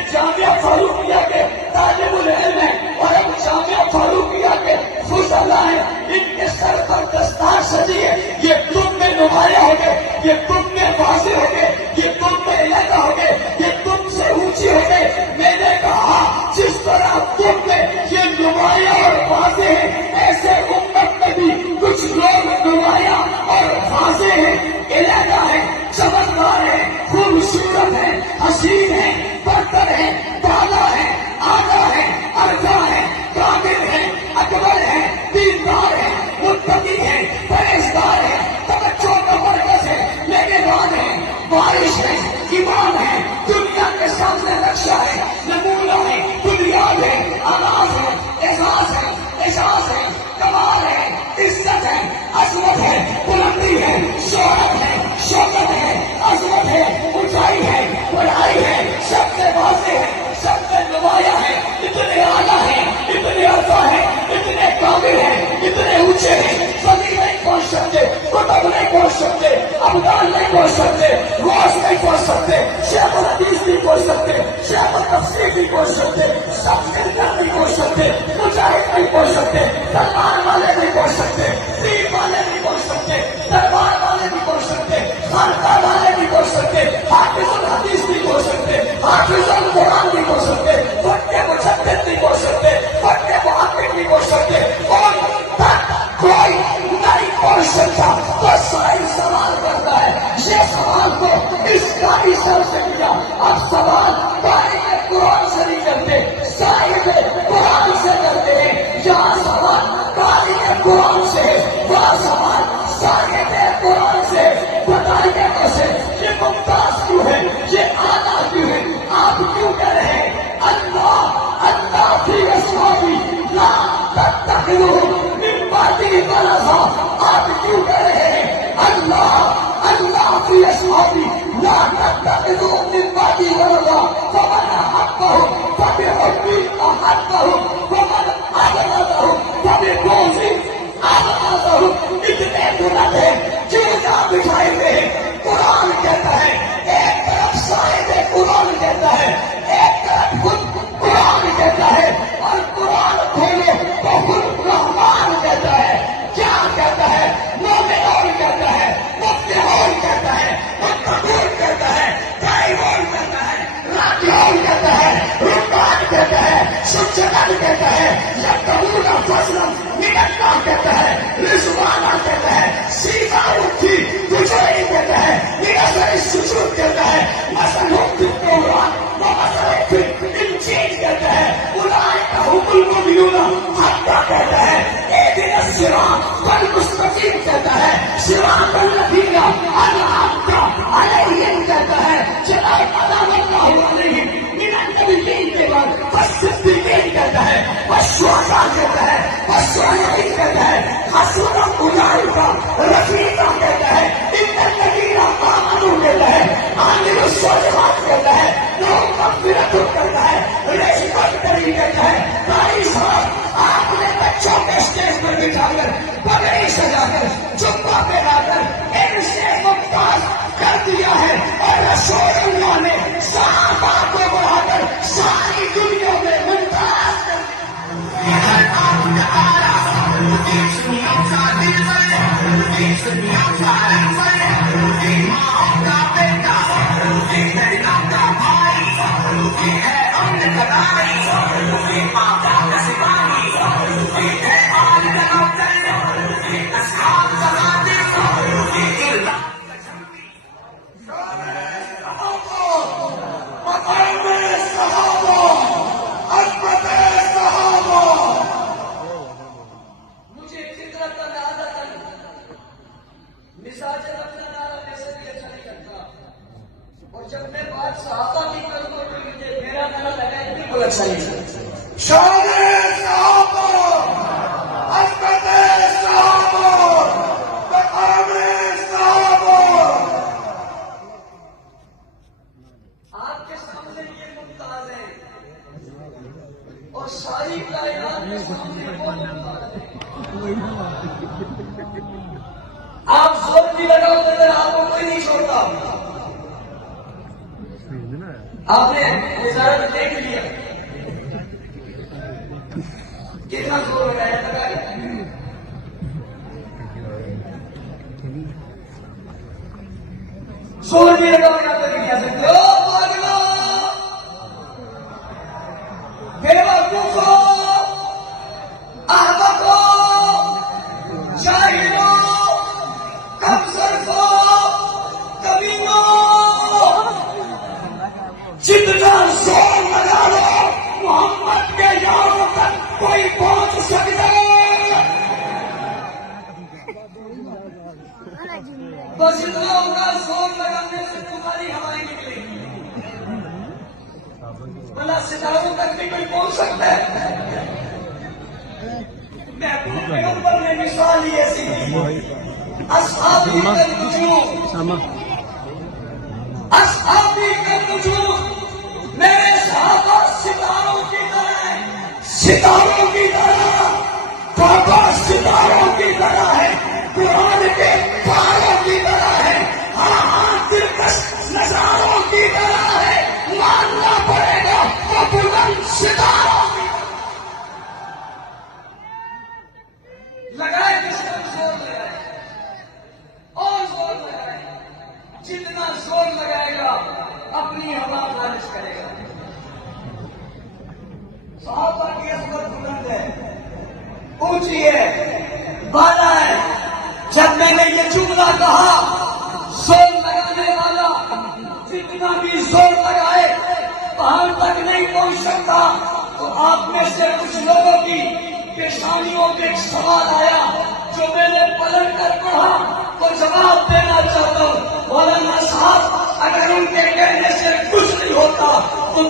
یہ جامعہ فاروقیہ کے طالب العلم ہیں اور ہم جامعہ فاروقیہ کے فضلاء ہیں، ان کے سر پر دستار سجی ہے، یہ تم میں نمایاں ہو گئے، یہ تم میں واضح ہو گئے، یہ تم میں علیحدہ ہو گئے، یہ تم سے اونچی ہو گئے۔ میں نے کہا جس طرح تم میں یہ نمایاں اور واضح ہے، ایسے امت میں بھی کچھ لوگ نمایاں اور واضح ہیں، علیحدہ ہیں، چمکدار ہیں، خوبصورت ہیں، حسین ہیں، برتر ہیں، بالا ہیں، آگا ہیں، ارجا ہیں، کامل ہیں، اکبر ہیں، دیندار ہیں، متقی ہیں، پرہیزگار ہیں، توجہ کا مرکز ہے، نگہبان ہیں، بارش ہے، امام ہے، دنیا کے سامنے نقشہ ہے، نمونہ ہے، بنیاد ہے، آغاز ہے، اعزاز ہے، اعزاز ہے، کمال ہے، عزت ہے، عظمت ہے، بلندی ہے، شہرت ہے، شوکت ہے، عظمت ہے، اونچائی ہے، بڑائی ہے، سب سے واضح ہے، سب سے نمایاں ہے، اتنے اعلیٰ ہیں، اتنے ارفع ہیں، اتنے کامل ہیں، اتنے اونچے ہیں، فقیر نہیں پہنچ سکتے، کتب نہیں پہنچ سکتے، ابدال نہیں پہنچ سکتے، غوث نہیں پہنچ سکتے، شیخ الحدیث نہیں پہنچ سکتے، شیخ التفسیر نہیں پہنچ سکتے، سبزندہ نہیں پہنچ سکتے، مجاہد نہیں پہنچ سکتے، دربار والے نہیں پہنچ سکتے، پیر والے نہیں پہنچ سکتے، دربار والے نہیں پہنچ سکتے، خانقاہ والے نہیں پہنچ سکتے، حافظ الحدیث نہیں پہنچ سکتے، حافظ القرآن نہیں پہنچ سکتے، فقہ مجدد نہیں پہنچ سکتے، فقہ محقق نہیں پہنچ سکتے، اور تک کوئی نہیں پہنچ سکتا۔ تو سائل سوال کرتا ہے، یہ سوال کو اس قاری سر سے کیا، اب سوال قاری قرآن سے نہیں کرتے، صاحب قرآن سے کرتے ہیں۔ یہاں سوال قاری قرآن سے ہے، وہاں سوال صاحب قرآن سے۔ بتائیے کیسے یہ ممتاز کیوں ہے، یہ اعلیٰ کیوں ہے؟ آپ کیوں کہہ رہے ہیں اللہ اللہ فی اصحابی لا تتخذوا من بعدی غرضا؟ آپ کیوں کہہ رہے ہیں اللہ اللہ فی اصحابی لا تتخذوا من بعدی غرضا؟ فمن احبهم فبحبی احبهم ومن ابغضهم فببغضی ابغضهم۔ اتنے بلند ہیں، چیزاں بچھائے ہوئے ہیں۔ قرآن کہتا ہے ایک طرف صاحب قرآن کہتا ہے، ایک طرف خود قرآن کہتا ہے، اور قرآن کھولو تو خود رحمان کہتا ہے۔ کیا کہتا ہے؟ مومن اور کہتا ہے، مفلح اور کہتا ہے، متقون کہتا ہے، تائبون کہتا ہے، راجعون کہتا ہے، رکعان کہتا ہے، سجدہ کہتا ہے، یبتغون فضلا من اللہ کہتا ہے، رضوانا کہتا ہے، سیما اٹھی بجوئی کہتا ہے، نظر السجود کہتا ہے، مثلهم فی التوراۃ ومثلهم فی الانجیل کہتا ہے، اولئک هم المؤمنون حقا کہتا ہے، اهدنا الصراط المستقیم کہتا ہے، صراط الذین انعمت علیہم کہتا ہے، صراط انعم اللہ علیہم من النبیین کے بعد والصدیقین کہتا ہے، والشہداء کہتا ہے، والصالحین کہتا ہے، حسن اولئک رفیقا کہتا ہے، ان الذین آمنوا کہتا ہے، عاملوا الصالحات کہتا ہے، لهم مغفرۃ کہتا ہے، رزق کریم کہتا ہے۔ قاری صاحب آپ نے بچوں کے اسٹیج پر بٹھا کر پگڑی سجا کر جبہ پہنا کر ان سے ممتاز کر دیا ہے، اور رسول اللہ نے صحابہ کو بڑھا کر ساری دنیا میں ممتاز کر آپ زور بھی لگاؤ تو آپ کو کوئی نہیں چھوڑتا۔ آپ نے وزارت دیکھ لیا کتنا زور لگایا زور بھی لگا نہیں کہہ سکتے ہو پاگلو بیوقوفو احمقو جاہلو کمزرفو کمینو جتنا زور لگا لو محمد کے یاروں تک کوئی پہنچ سکتا ہے بس اتنا ہوگا زور لگانے سے تمہاری ہوائیں نکلیں گی بلا ستاروں تک بھی کوئی پہنچ سکتا ہے میں اپنے پیغمبر نے مثال ہی ایسی دی اصحابی کالنجوم اصحابی کالنجوم میرے صحابہ ستاروں کی طرح ہیں ستاروں کی طرح بابا ستاروں کی طرح ہے قرآن کے پاروں کی طرح ہے ہاں دلکش نظاروں کی طرح ہے ماننا پڑے گا وہ بلند ستاروں کی لگائے کس طرح زور لگائے اور زور لگائے جتنا زور لگائے گا اپنی ہوا خارج کرے گا صحابہ کی عظمت بلند ہے اونچی ہے بالا ہے جب میں نے یہ جملہ کہا زور لگانے والا جتنا بھی زور لگائے وہاں تک نہیں پہنچ سکتا تو آپ میں سے کچھ لوگوں کی پیشانیوں میں ایک سوال آیا جو میں نے پلٹ کر پڑھا تو جواب دینا چاہتا ہوں مولانا صاحب اگر ان کے کہنے سے کچھ نہیں ہوتا تو